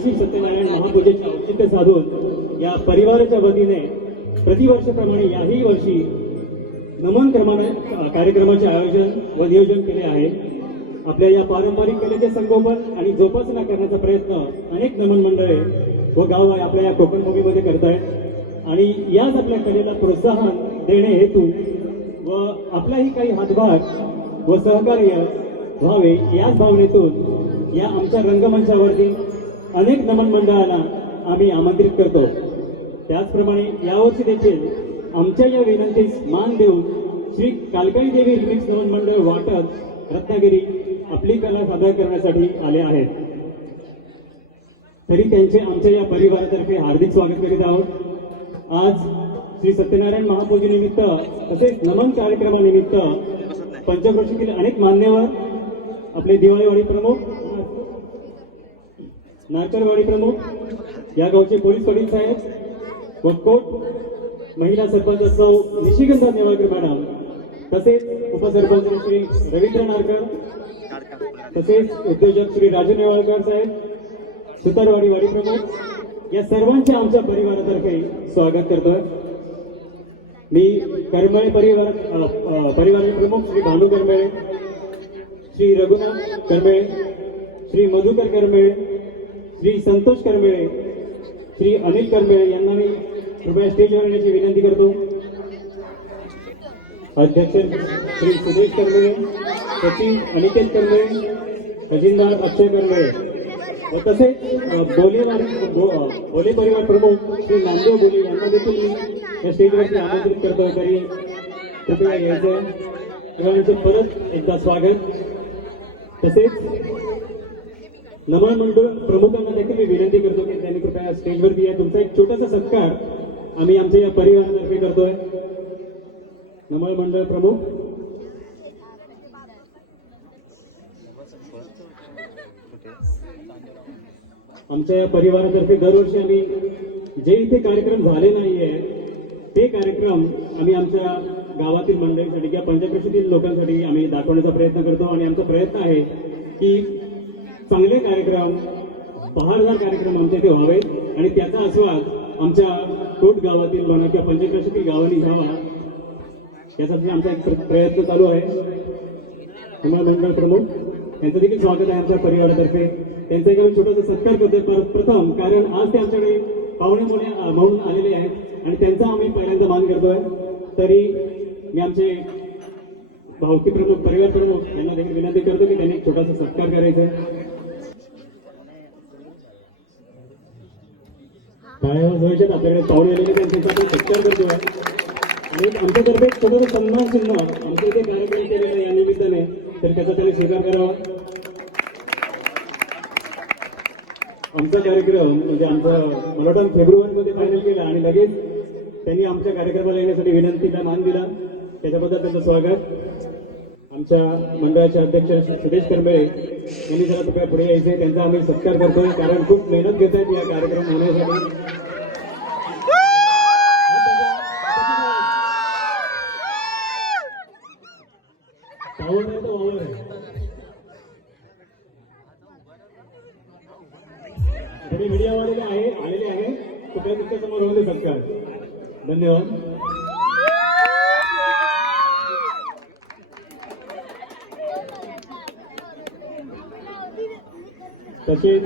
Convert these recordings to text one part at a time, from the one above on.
श्री सत्यनारायण महापूजेचे औचित्य साधून या परिवाराच्या वतीने प्रतिवर्षाप्रमाणे याही वर्षी नमन क्रमाने कार्यक्रमाचे आयोजन व नियोजन केले आहे. आपल्या या पारंपरिक कलेचे संगोपन आणि जोपासना करण्याचा प्रयत्न अनेक नमन मंडळे व गाव आपल्या या कोकण भूमीमध्ये करत आहेत आणि याच आपल्या कलेला प्रोत्साहन देणे हेतू व आपलाही काही हातभार व सहकार्य व्हावे याच भावनेतून या आमच्या रंगमंचावरती अनेक नमन मंडळांना आम्ही आमंत्रित करतो. त्याचप्रमाणे यावर्षी देखील आमच्या या विनंतीस मान देऊन श्री कालकाई देवी रिमिक्स नमन मंडळ वाटत रत्नागिरी आपली कला सादर करण्यासाठी आले आहेत. तरी त्यांचे आमच्या या परिवारातर्फे हार्दिक स्वागत करीत आहोत. आज श्री सत्यनारायण महापूजेनिमित्त तसेच नमन कार्यक्रमानिमित्त पंचक्रोशीतील अनेक मान्यवर आपले दिवाळीवाडी प्रमुख नारकरवाडी प्रमुख या गावचे पोलीस वडील साहेब व कोट महिला सरपंच सौ निशिगंधा नेवाळकर मॅडम तसेच उपसरपंच श्री रवींद्र नारकर तसेच उद्योजक श्री राजू नेवाळकर साहेब सुतारवाडी वाडी प्रमुख या सर्वांचे आमच्या परिवारातर्फे स्वागत करतोय मी करमळे परिवार परिवार परिवाराचे प्रमुख श्री भानू करमेळे श्री रघुनाथ करमेळे श्री मधुकर करमेळे श्री संतोष करमेळे श्री अनिल करमेळे यांना मी कृपया स्टेजवर येण्याची विनंती करतो. अध्यक्ष श्री सुदेश करमेळे सचिव अनिकेत करमेळे खजिनदार अक्षय करमेळे व तसेच अ, बोले परिवार प्रमुख श्री नामदेव बोले यांना देखील मी या स्टेजवरती आमंत्रित करतो तरी कृपया घ्यायचं आहे परत एकदा स्वागत. तसेच नमन मंडळ प्रमुखांना देखील मी विनंती करतो की त्यांनी कृपया स्टेजवरती या. तुमचा एक छोटासा सत्कार आम्ही आमच्या या परिवारातर्फे करतोय. नमळ मंडळ प्रमुख. आमच्या या परिवारातर्फे दरवर्षी आम्ही जे इथे कार्यक्रम झाले नाहीये ते कार्यक्रम आम्ही आमच्या गावातील मंडळींसाठी किंवा पंचक्रोशीतील लोकांसाठी आम्ही दाखवण्याचा प्रयत्न करतो. आणि आमचा प्रयत्न आहे की चांगले कार्यक्रम बहारदार कार्यक्रम आमच्या इथे व्हावेत. आणि त्याचा आस्वाद आमच्या कोट गावातील म्हणा किंवा पंचक्रोशीतील गावांनी घ्यावा. यासाठी आमचा एक प्रयत्न चालू आहे. कुमार मंडळ प्रमुख यांचं देखील स्वागत आहे आमच्या परिवारातर्फे. त्यांचा एक आम्ही छोटासा सत्कार करतोय. प्रथम कारण आज ते आमच्याकडे पाहुणे मोठे म्हणून आलेले आहेत. आणि त्यांचा आम्ही पहिल्यांदा मान करतोय. तरी मी आमचे भावकी प्रमुख परिवार प्रमुख यांना देखील विनंती करतो की त्यांनी एक छोटासा सत्कार करायचा आहे. पायावर भविष्यात आपल्याकडे पाहुणे आलेले त्यांचा आपण सत्कार करतो आणि आमच्यातर्फे एक सन्मान चिन्ह आमच्या इथे कार्यक्रम केलेला आहे या निमित्ताने तर त्याचा त्यांनी स्वीकार करावा. आमचा कार्यक्रम म्हणजे आमचा मला वाटतं फेब्रुवारीमध्ये फायनल केला आणि लगेच त्यांनी आमच्या कार्यक्रमाला येण्यासाठी विनंतीला मान दिला. त्याच्याबद्दल त्यांचं स्वागत. आमच्या मंडळाचे अध्यक्ष श्री सुदेश करमेळे यांनी जरा कृपया पुढे यायचे त्यांचा आम्ही सत्कार करतोय कारण खूप मेहनत घेत आहेत या कार्यक्रम होण्यासाठी. तर आहे. मीडियावाले आहे आलेले आहे कुठल्या तुमच्यासमोर होते सत्कार. धन्यवाद. तसेच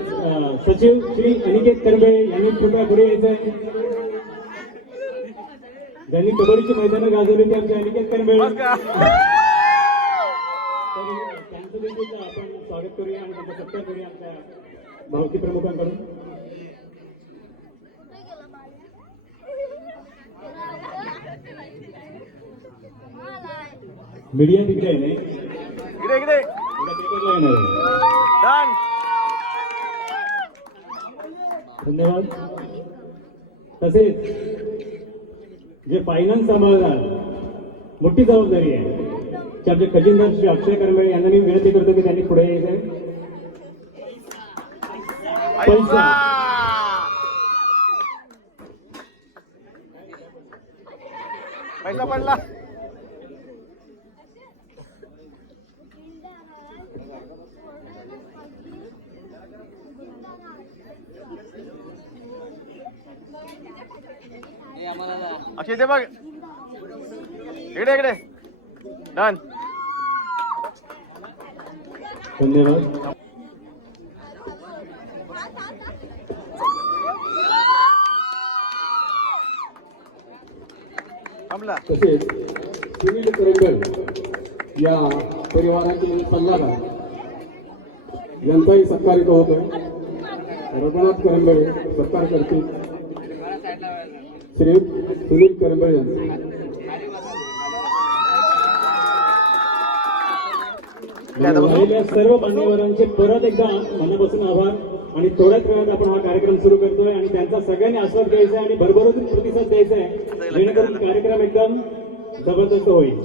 सचिव श्री अनिकेत करबे यांनी कृपया पुढे यायचंय. ज्यांनी कबड्डीची मैदानं गाजवली ते आमचे अनिकेत करबे तरी त्यांचं देखील आपण स्वागत करूया आणि त्यांचा सत्कार करूया आमच्या भावकी प्रमुखांकडून. मीडिया तिकडे आहे नाही इकडे इकडे उद्या पेपरला येणार आहे डन धन्यवाद. तसेच जे फायनान्स सांभाळणार मोठी जबाबदारी आहे ते आमचे खजिनदार श्री अक्षय करमेळे यांना मी विनंती करतो की त्यांनी पुढे यायचं पैसा. पैसा पडला. अक्षय ते बघ. इकडे इकडे. डन. धन्यवाद तसेच सुनील करंगळ या परिवारातील सल्लागार यांचाही सत्कार इथं होतोय. रघुनाथ करंबळे सत्कार करतील श्री सुनील करंबळे यांचे. सर्व मान्यवरांचे परत एकदा मनापासून आभार. आणि थोड्याच वेळात आपण हा कार्यक्रम सुरू करतोय आणि त्यांचा सगळ्यांनी आस्वाद घ्यायचा आहे आणि भरभरून प्रतिसाद द्यायचा आहे. जेणेकरून कार्यक्रम एकदम जबरदस्त होईल.